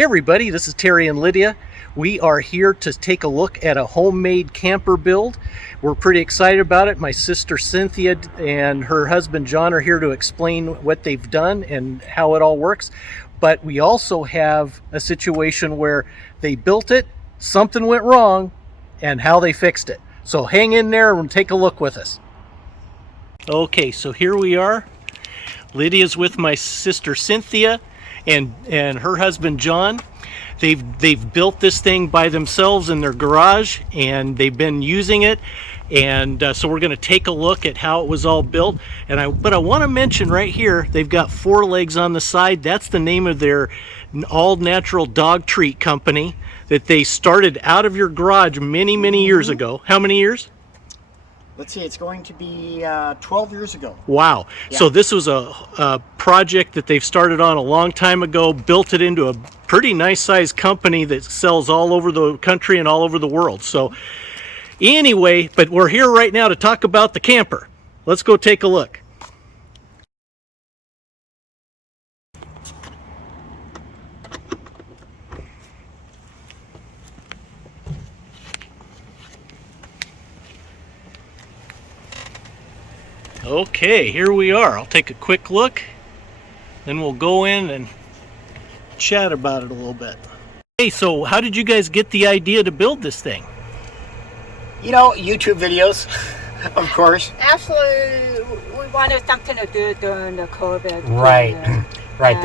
Hey everybody, this is Terry and Lydia. We are here to take a look at a homemade camper build. We're pretty excited about it. My sister Cynthia and her husband John are here to explain what they've done and how it all works. But we also have a situation where they built it, something went wrong, and how they fixed it. So hang in there and take a look with us. Okay, so here we are. Lydia's with my sister Cynthia and her husband John. They've built this thing by themselves in their garage, and they've been using it. And so we're going to take a look at how it was all built. But I want to mention right here, they've got 4 legs on the side. That's the name of their all-natural dog treat company that they started out of your garage many years ago. How many years? Let's see, it's going to be 12 years ago. Wow. Yeah. So this was a project that they've started on a long time ago, built it into a pretty nice sized company that sells all over the country and all over the world. So anyway, but we're here right now to talk about the camper. Let's go take a look. Okay, here we are. I'll take a quick look, then we'll go in and chat about it a little bit. Hey, so how did you guys get the idea to build this thing? You know, YouTube videos, of course. Actually, we wanted something to do during the COVID. Right, right.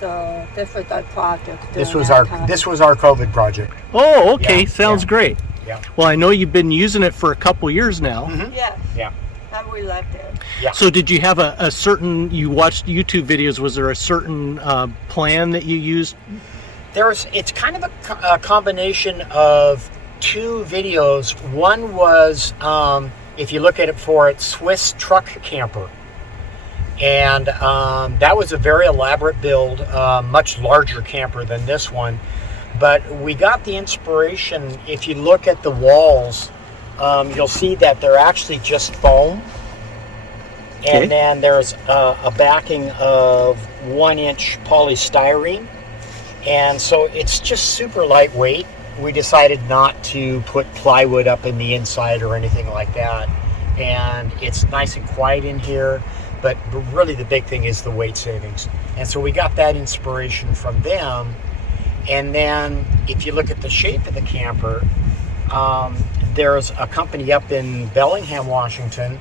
So this was our project. This was our COVID project. Oh, okay. Yeah, Sounds great. Yeah. Well, I know you've been using it for a couple years now. Mm-hmm. Yes. Yeah. And we loved it. Yeah. So did you have a certain, you watched YouTube videos, was there a certain plan that you used? It's kind of a combination of 2 videos. One was, if you look at it for it, Swiss truck camper. And that was a very elaborate build, much larger camper than this one. But we got the inspiration, if you look at the walls, you'll see that they're actually just foam. Okay. And then there's a backing of 1-inch polystyrene. And so it's just super lightweight. We decided not to put plywood up in the inside or anything like that. And it's nice and quiet in here. But really the big thing is the weight savings. And so we got that inspiration from them. And then if you look at the shape of the camper, there's a company up in Bellingham, Washington,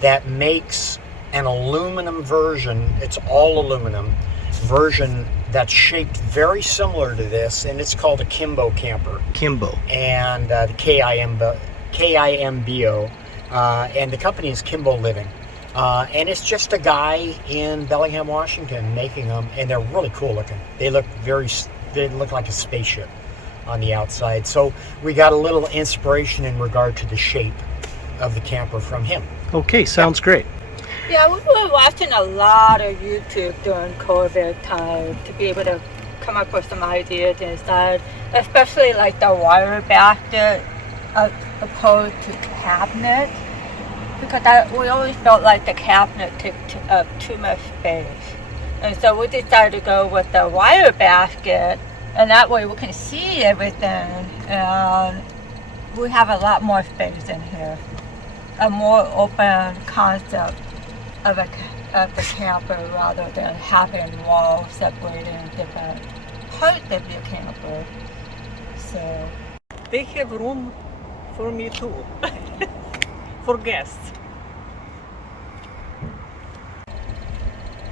that makes an aluminum version, it's all aluminum, version that's shaped very similar to this, and it's called a Kimbo camper. Kimbo. And the K-I-M-B-O, and the company is Kimbo Living. And it's just a guy in Bellingham, Washington making them, and they're really cool looking. They look like a spaceship on the outside. So we got a little inspiration in regard to the shape of the camper from him. Okay, sounds great. Yeah, we were watching a lot of YouTube during COVID time to be able to come up with some ideas inside, especially like the wire basket opposed to cabinet, because we always felt like the cabinet took up too much space. And so we decided to go with the wire basket, and that way we can see everything, and we have a lot more space in here. A more open concept of the camper rather than having walls separating different parts of your camper. So they have room for me too, for guests.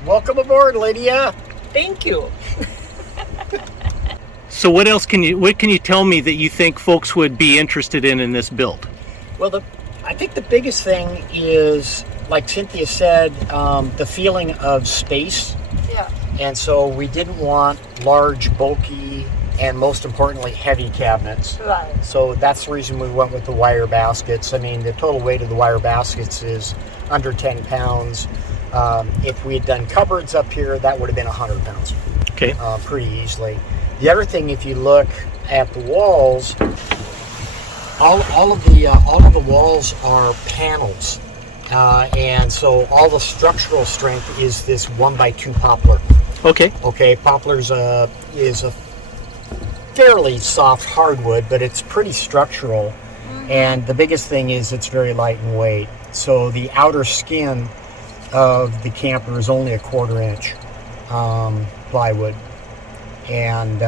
Welcome aboard, Lydia. Thank you. So what can you tell me that you think folks would be interested in this build? Well, I think the biggest thing is, like Cynthia said, the feeling of space. yeah. And so we didn't want large, bulky, and most importantly, heavy cabinets. Right. So that's the reason we went with the wire baskets. I mean, the total weight of the wire baskets is under 10 pounds. If we had done cupboards up here, that would have been 100 pounds. Okay. Pretty easily. The other thing, if you look at the walls, all of the walls are panels. And so all the structural strength is this 1x2 poplar. Okay. Okay, poplar's is a fairly soft hardwood, but it's pretty structural. And the biggest thing is it's very light in weight. So the outer skin of the camper is only a 1/4 inch plywood. And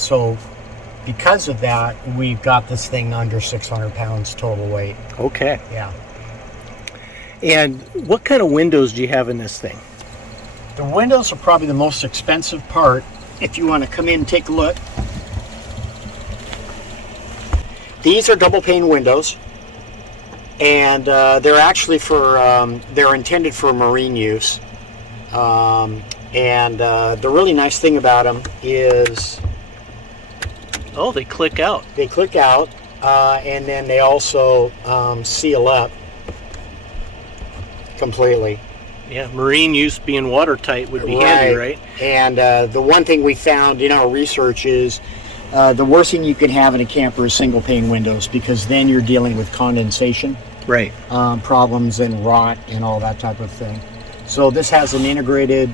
so because of that, we've got this thing under 600 pounds total weight. Okay. Yeah. And what kind of windows do you have in this thing? The windows are probably the most expensive part. If you want to come in and take a look. These are double pane windows, and they're actually they're intended for marine use. And the really nice thing about them is Oh, they click out. they click out, and then they also seal up completely. Yeah, marine use being watertight would be handy, right? And the one thing we found in our research is the worst thing you can have in a camper is single pane windows, because then you're dealing with condensation Right. problems and rot and all that type of thing. So this has an integrated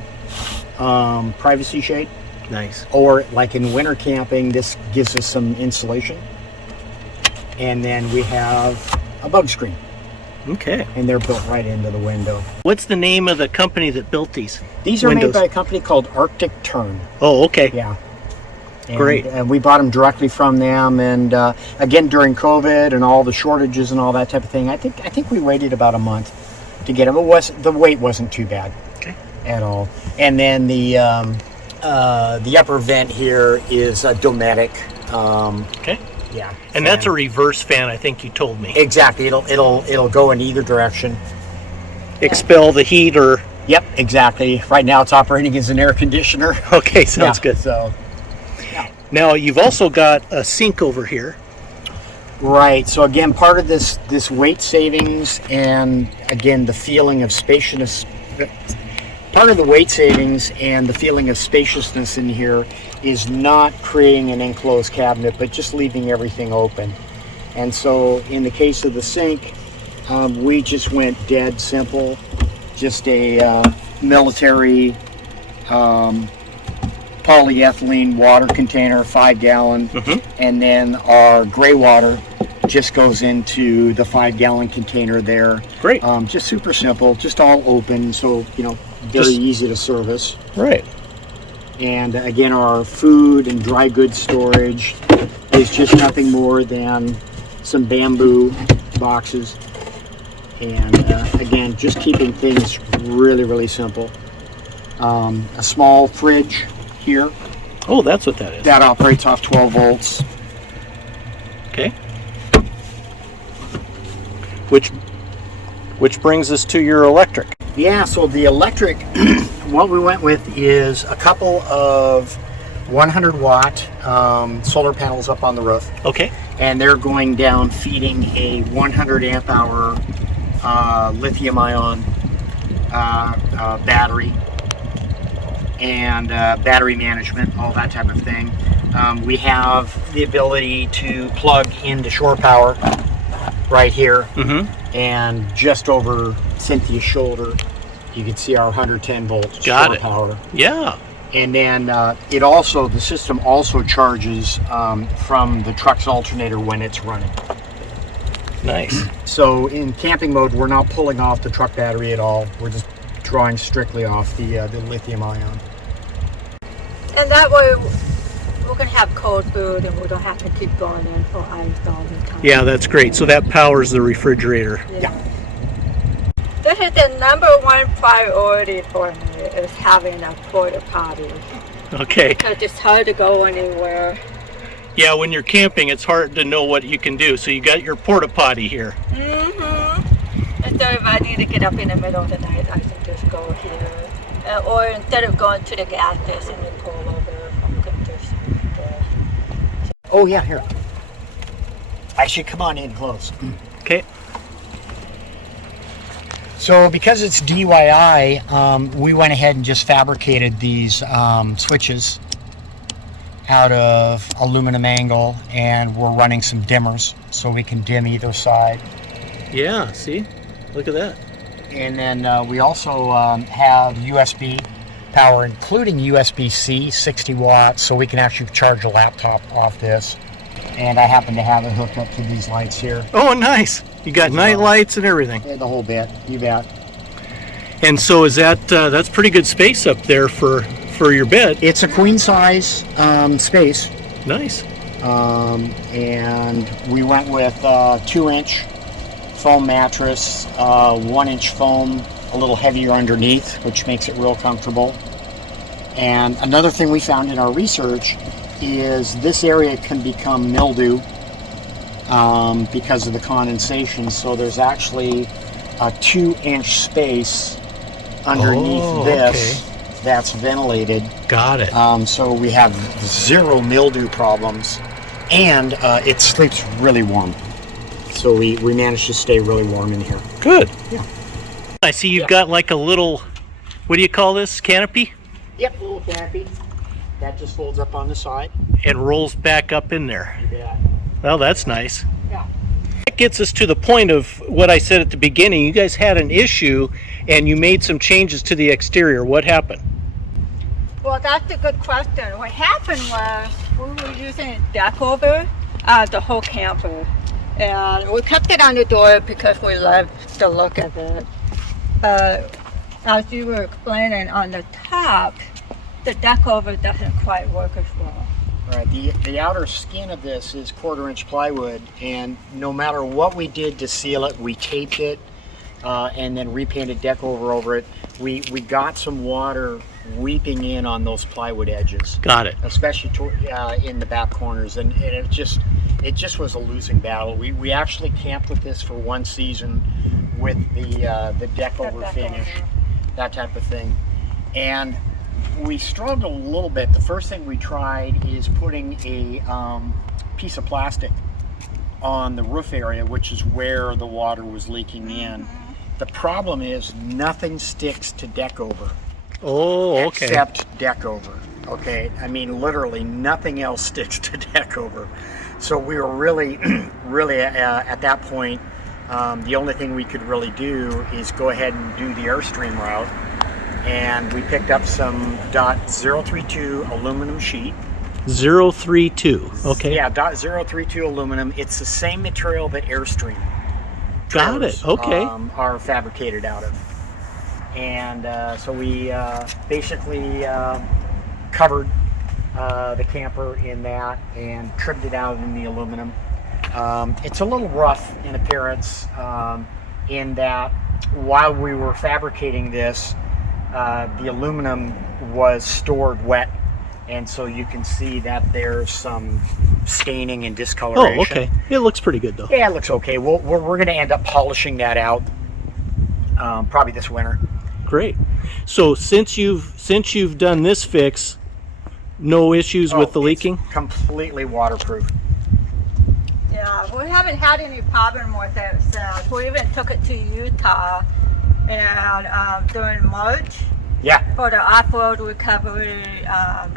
privacy shade, Nice. or like in winter camping, this gives us some insulation. And then we have a bug screen, Okay. and they're built right into the window. What's the name of the company that built these? These are windows? made by a company called Arctic Tern. Oh, okay. Yeah. And, Great. And we bought them directly from them. And again, during COVID and all the shortages and all that type of thing, I think we waited about a month to get them. The weight wasn't too bad, Okay. at all. And then the upper vent here is a Dometic. Okay. Yeah. And that's a reverse fan, I think you told me. exactly. It'll go in either direction. Expel the heat or... Yep, exactly. Right now it's operating as an air conditioner. Okay, sounds Yeah, good. So. Now, you've also got a sink over here. Right. So again, part of this weight savings, and again the feeling of spaciousness. Part of the weight savings and the feeling of spaciousness in here is not creating an enclosed cabinet, but just leaving everything open. And so, in the case of the sink, we just went dead simple, just a military polyethylene water container, 5-gallon, and then our gray water just goes into the 5-gallon container there. Great. Just super simple, just all open, so very Just- easy to service. Right. And again, our food and dry goods storage is just nothing more than some bamboo boxes, and again, just keeping things really, really simple. A small fridge here Oh, that's what that is. that operates off 12 volts. Okay. Which brings us to your electric. Yeah, so the electric, what we went with is a couple of 100 watt solar panels up on the roof, Okay. and they're going down feeding a 100 amp hour lithium ion battery, and battery management, all that type of thing. We have the ability to plug into shore power right here, and just over Cynthia's shoulder, you can see our 110 volt Got shore it. power. Yeah. And then the system also charges from the truck's alternator when it's running. Nice. So in camping mode, we're not pulling off the truck battery at all. We're just drawing strictly off the lithium ion. And that way we can have cold food and we don't have to keep going in for ice all the time. Yeah, that's great. So that powers the refrigerator. Yeah. This is the number one priority for me, is having a porta potty. Okay. Because it's hard to go anywhere. Yeah, when you're camping, it's hard to know what you can do. So you got your porta potty here. And so if I need to get up in the middle of the night, I can just go here. Or instead of going to the gas station and pull over, you can just Oh yeah, here. Actually, come on in close. Okay. So because it's DIY, we went ahead and just fabricated these switches out of aluminum angle, and we're running some dimmers so we can dim either side. Yeah, see? Look at that. And then we also have USB power, including USB-C, 60 watts, so we can actually charge a laptop off this. And I happen to have it hooked up to these lights here. Oh, nice. You got night lights and everything. Yeah, the whole bit, you bet. And so is that's pretty good space up there for your bed. It's a queen size space. Nice. And we went with 2-inch foam mattress, 1-inch foam, a little heavier underneath, which makes it real comfortable. And another thing we found in our research is this area can become mildew because of the condensation. So there's actually a 2-inch space underneath this that's ventilated. Got it. So we have 0 mildew problems, and it sleeps really warm. So we managed to stay really warm in here. Good. Yeah. I see you've got like a little, what do you call this, canopy? Yep, little canopy. That just folds up on the side. And rolls back up in there. You bet. Well, that's nice. Yeah. That gets us to the point of what I said at the beginning. You guys had an issue and you made some changes to the exterior. What happened? Well, that's a good question. What happened was we were using a deck over the whole camper. And we kept it on the door because we loved the look of it. But as you were explaining, on the top, the deck over doesn't quite work as well. Right. The outer skin of this is 1/4-inch plywood, and no matter what we did to seal it, we taped it and then repainted deck over it. We got some water weeping in on those plywood edges. Got it. Especially in the back corners, and it just was a losing battle. We actually camped with this for 1 season with the deck over finish, that type of thing, and we struggled a little bit. The first thing we tried is putting a piece of plastic on the roof area, which is where the water was leaking in. The problem is nothing sticks to deck over. Oh, okay. Except deck over. Okay, I mean literally nothing else sticks to deck over. So we were really, really at that point, the only thing we could really do is go ahead and do the Airstream route. And we picked up some .032 aluminum sheet. 032. Okay. Yeah, .032 aluminum. It's the same material that Airstream Got trailers, it. Okay. Are fabricated out of. And so we basically covered the camper in that and trimmed it out in the aluminum. It's a little rough in appearance in that while we were fabricating this, the aluminum was stored wet, and so you can see that there's some staining and discoloration. Oh, okay. It looks pretty good though. Yeah, it looks okay. We're going to end up polishing that out probably this winter. Great. So since you've done this fix, no issues with the leaking? Completely waterproof. Yeah, we haven't had any problem with it since. We even took it to Utah and during March. Yeah. For the off-road recovery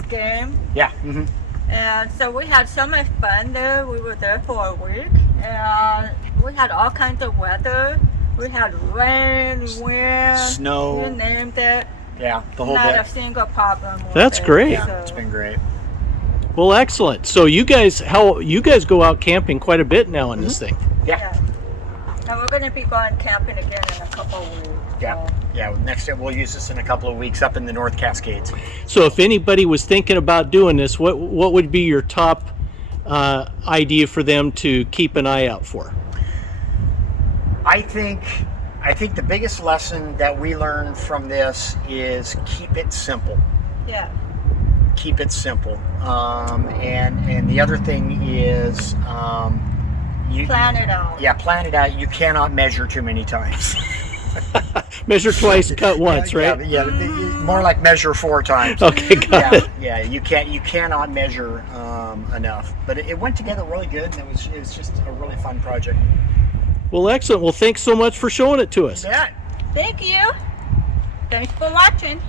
game. Yeah. Mm-hmm. And so we had so much fun there. We were there for a week, and we had all kinds of weather. We had rain, wind, snow, you named it. Yeah, the whole Not bit. a single problem with That's it. great. Yeah, So, it's been great. Well, excellent. So you guys go out camping quite a bit now in this thing. Yeah. And we're going to be going camping again in a couple of weeks. Yeah. So. Yeah. Next time we'll use this in a couple of weeks up in the North Cascades. So if anybody was thinking about doing this, what would be your top idea for them to keep an eye out for? I think the biggest lesson that we learned from this is keep it simple. Yeah. Keep it simple. And the other thing is you Plan it out. Yeah, plan it out. You cannot measure too many times. Measure twice, cut once, right? Yeah, more like measure 4 times. Okay, got it. Yeah, you cannot measure enough. But it went together really good, and it was just a really fun project. Well, excellent. Well, thanks so much for showing it to us. Yeah. Thank you. Thanks for watching.